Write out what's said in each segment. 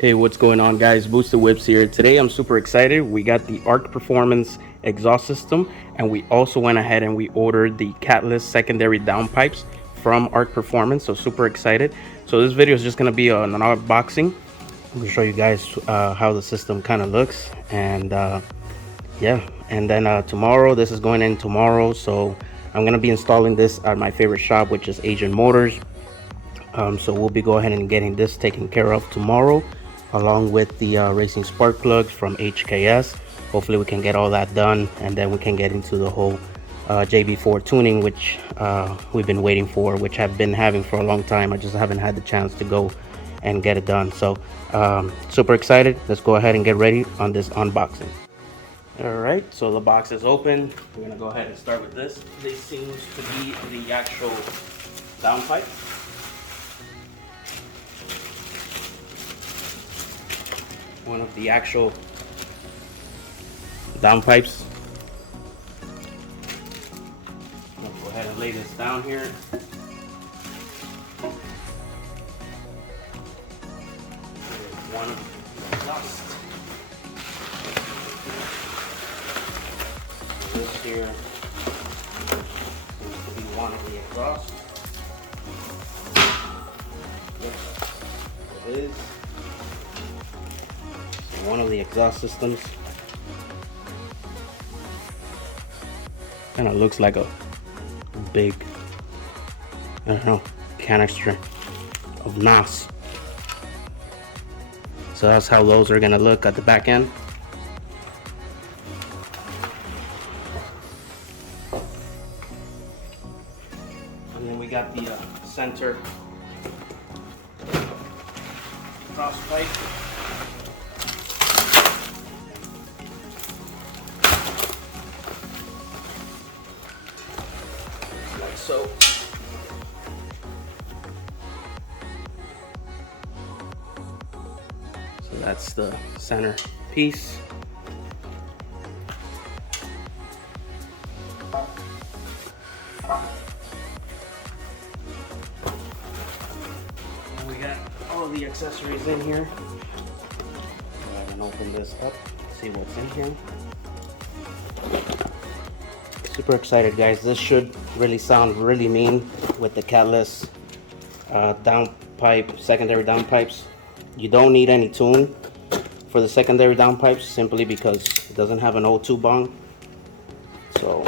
Hey, what's going on, guys? Boosted Whips here. Today I'm super excited. We got the ARK Performance exhaust system, and we also went ahead and we ordered the Catless secondary downpipes from ARK Performance. So super excited. So this video is just going to be an unboxing. I'm going to show you guys how the system kind of looks, and yeah. And then tomorrow, this is going in tomorrow, so I'm going to be installing this at my favorite shop, which is Asian Motors. So we'll be go ahead and getting this taken care of tomorrow, along with the racing spark plugs from HKS. Hopefully we can get all that done, and then we can get into the whole JB4 tuning, which we've been waiting for, which I've been having for a long time. I just haven't had the chance to go and get it done. So super excited. Let's go ahead and get ready on this unboxing. All right, so the box is open. We're gonna go ahead and start with this. This seems to be the actual downpipe. One of the actual downpipes. I'll go ahead and lay this down here. Here's one exhaust. This here seems to be one of the exhausts. Yes, it is. One of the exhaust systems. Kind of looks like a big, I don't know, canister of NOS. So that's how those are gonna look at the back end. And then we got the center cross pipe. So that's the center piece. And we got all of the accessories in here. Go ahead and open this up, see what's in here. Super excited, guys. This should really sound really mean with the Catless downpipe, secondary downpipes. You don't need any tune for the secondary downpipes, simply because it doesn't have an O2 bung. So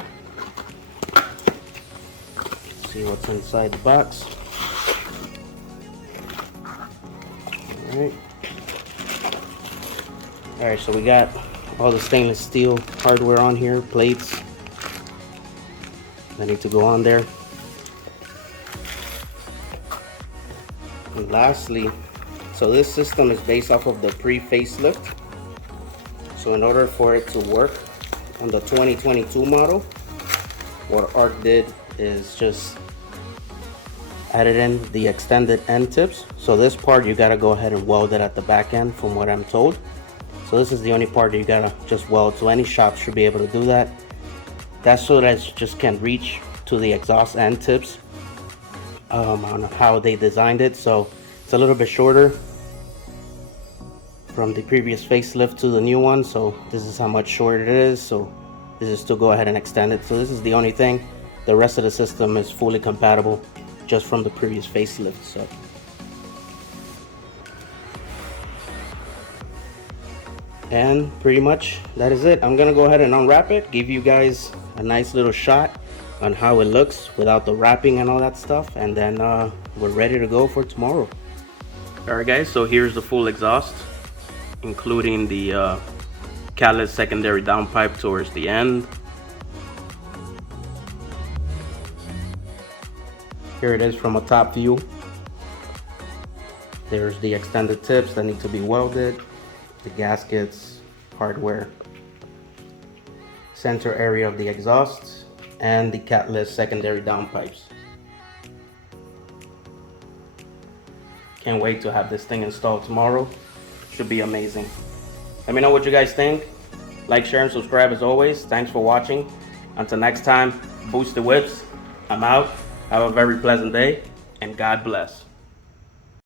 let's see what's inside the box. All right, so we got all the stainless steel hardware on here, plates that need to go on there. And lastly, so this system is based off of the pre-facelift. So in order for it to work on the 2022 model, what ARK did is just added in the extended end tips. So this part you gotta go ahead and weld it at the back end, from what I'm told. So this is the only part that you gotta just weld. So any shop should be able to do that. That's so that it just can reach to the exhaust end tips on how they designed it. So it's a little bit shorter from the previous facelift to the new one. So this is how much shorter it is. So this is to go ahead and extend it. So this is the only thing. The rest of the system is fully compatible just from the previous facelift. So and pretty much that is it. I'm gonna go ahead and unwrap it, give you guys a nice little shot on how it looks without the wrapping and all that stuff, and then we're ready to go for tomorrow. All right, guys, so here's the full exhaust, including the Catless secondary downpipe towards the end. Here it is from a top view. There's the extended tips that need to be welded, the gaskets, hardware, center area of the exhaust, and the Catless secondary downpipes. Can't wait to have this thing installed tomorrow. Should be amazing. Let me know what you guys think. Like, share, and subscribe as always. Thanks for watching. Until next time, Boosted Whips. I'm out. Have a very pleasant day, and God bless.